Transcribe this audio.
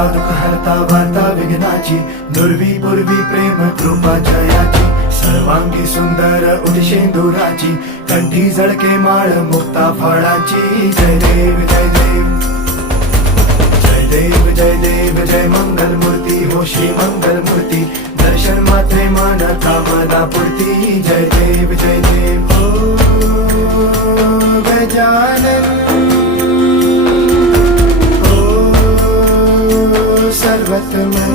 हरता दुःख हरता वार्ता विघ्नाची, दुर्वी पूर्वी प्रेम कृपा जयाची, सर्वांगी सुंदर उदिशेंदुराची, कंठी झळके माळ मुक्ता फळाची. जय देव जय देव जय देव जय देव जय मंगल मूर्ती हो श्री मंगल मूर्ती, दर्शन मात्रे मन कामना पूर्ती. जय देव जय देव हो गजानन हो सर्वतमन.